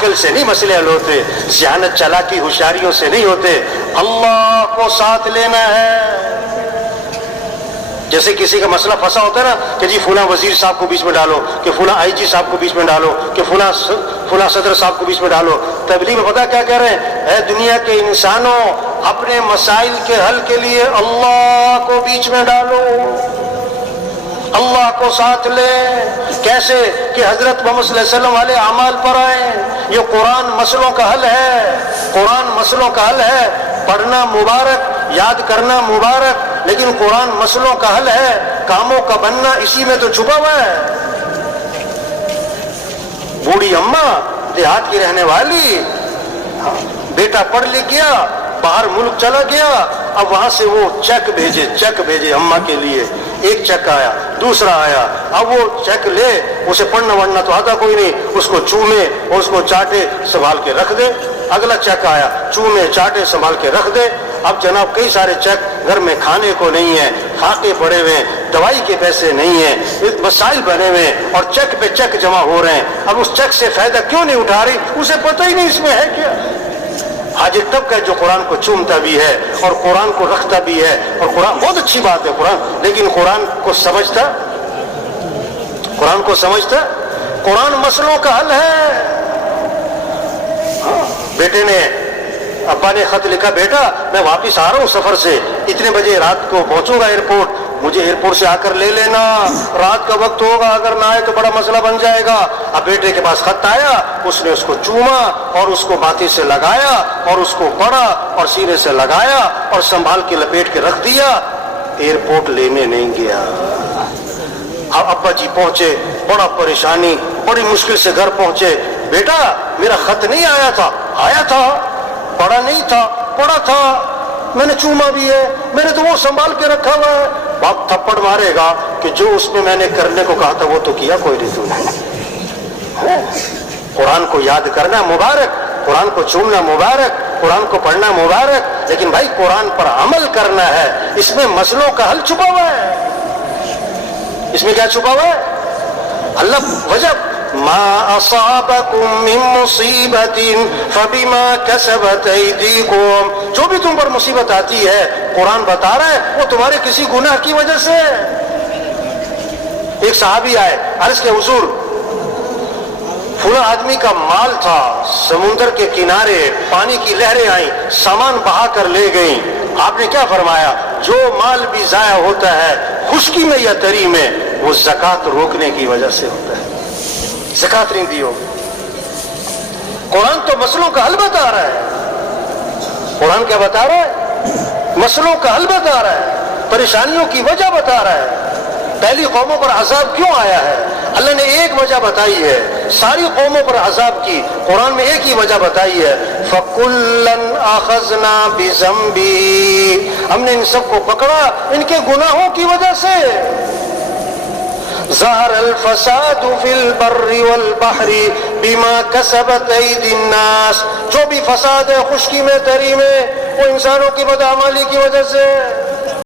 عقل سے نہیں مسئلے حل ہوتے، ذہانت چالاکی ہوشیاریوں سے نہیں ہوتے، اللہ کو ساتھ لینا ہے۔ جیسے کسی کا مسئلہ پھنسا ہوتا ہے نا کہ جی فلاں وزیر صاحب کو بیچ میں ڈالو، کہ فلاں آئی جی صاحب کو بیچ میں ڈالو، کہ فلاں صدر صاحب کو بیچ میں ڈالو۔ تبلیغ میں پتہ کیا کہہ رہے ہیں؟ اے دنیا کے انسانوں، اپنے مسائل کے حل کے لیے اللہ کو بیچ میں ڈالو، اللہ کو ساتھ لیں۔ کیسے کہ حضرت محمد صلی اللہ علیہ وسلم والے اعمال پر آئیں۔ یہ قرآن مسئلوں کا حل ہے، قرآن مسئلوں کا حل ہے۔ پڑھنا مبارک، یاد کرنا مبارک، لیکن قرآن مسئلوں کا حل ہے۔ کاموں کا بننا اسی میں تو چھپا ہوا ہے۔ بوڑھی اماں دیہات کی رہنے والی، بیٹا پڑھ لکھ گیا، باہر ملک چلا گیا، اب وہاں سے وہ چیک بھیجے اماں کے لیے۔ ایک چیک آیا، دوسرا آیا، اب وہ چیک لے، اسے پڑھنا وڑھنا تو آتا کوئی نہیں، اس کو چومے اور اس کو چاٹے سنبھال کے رکھ دے۔ اگلا چیک آیا، چومے چاٹے سنبھال کے رکھ دے۔ اب جناب کئی سارے چیک گھر میں کھانے کو نہیں ہے، فاقے پڑے ہوئے ہیں، دوائی کے پیسے نہیں ہیں، مسائل بنے ہوئے ہیں اور چیک پہ چیک جمع ہو رہے ہیں۔ اب اس چیک سے فائدہ کیوں نہیں اٹھا رہی؟ اسے پتہ ہی نہیں اس میں ہے کیا۔ آج ایک طبقہ ہے جو قرآن کو چومتا بھی ہے اور قرآن کو رکھتا بھی ہے، اور قرآن بہت اچھی بات ہے قرآن، لیکن قرآن کو سمجھتا، قرآن مسئلوں کا حل ہے۔ بیٹے نے، ابا نے خط لکھا، بیٹا میں واپس آ رہا ہوں سفر سے، اتنے بجے رات کو پہنچوں گا ایئرپورٹ، مجھے ایئرپورٹ سے آ کر لے لینا، رات کا وقت ہوگا، اگر نہ آئے تو بڑا مسئلہ بن جائے گا۔ اب بیٹے کے پاس خط آیا، اس نے اس کو چوما اور اس کو ماتھے سے لگایا اور اس کو پڑھا اور سینے سے لگایا اور سنبھال کے لپیٹ کے رکھ دیا، ایئرپورٹ لینے نہیں گیا۔ اب ابا جی پہنچے، بڑا پریشانی، بڑی مشکل سے گھر پہنچے۔ بیٹا میرا خط نہیں آیا تھا؟ آیا تھا، پڑھا نہیں تھا؟ پڑھا تھا، میں نے چوما بھی ہے، میں نے تو وہ سنبھال کے رکھا ہوا ہے۔ باپ تھپڑ مارے گا کہ جو اس میں نے کرنے کو کہا تھا وہ تو کیا کوئی نہیں تو نے۔ قرآن کو یاد کرنا مبارک، قرآن کو چومنا مبارک، قرآن کو پڑھنا مبارک، لیکن بھائی قرآن پر عمل کرنا ہے۔ اس میں مسئلوں کا حل چھپا ہوا ہے۔ اس میں کیا چھپا ہوا ہے؟ اللہ وجہ ما اصابکم من مصیبت فبما کسبت ایدیکم، جو بھی تم پر مصیبت آتی ہے قرآن بتا رہا ہے وہ تمہارے کسی گناہ کی وجہ سے ہے۔ ایک صحابی آئے، عرض کے حضور فلاں آدمی کا مال تھا، سمندر کے کنارے پانی کی لہریں آئیں، سامان بہا کر لے گئیں، آپ نے کیا فرمایا؟ جو مال بھی ضائع ہوتا ہے خشکی میں یا تری میں، وہ زکوٰۃ روکنے کی وجہ سے ہوتا ہے، زکوٰۃ نہیں دی ہوگی۔ قرآن تو مسئلوں کا حل بتا رہا ہے۔ قرآن کیا بتا رہا ہے؟ مسئلوں کا حل بتا رہا ہے، پریشانیوں کی وجہ بتا رہا ہے۔ پہلی قوموں پر عذاب کیوں آیا ہے؟ اللہ نے ایک وجہ بتائی ہے، ساری قوموں پر عذاب کی قرآن میں ایک ہی وجہ بتائی ہے، فَكُلًّا أَخَذْنَا بِذَنبِهِ، ہم نے ان سب کو پکڑا ان کے گناہوں کی وجہ سے۔ ظَهَرَ الْفَسَادُ فِي الْبَرِّ وَالْبَحْرِ بِمَا كَسَبَتْ أَيْدِي النَّاسِ، جو بھی فساد ہے خشکی میں تری میں وہ انسانوں کی بدعمالی کی وجہ سے۔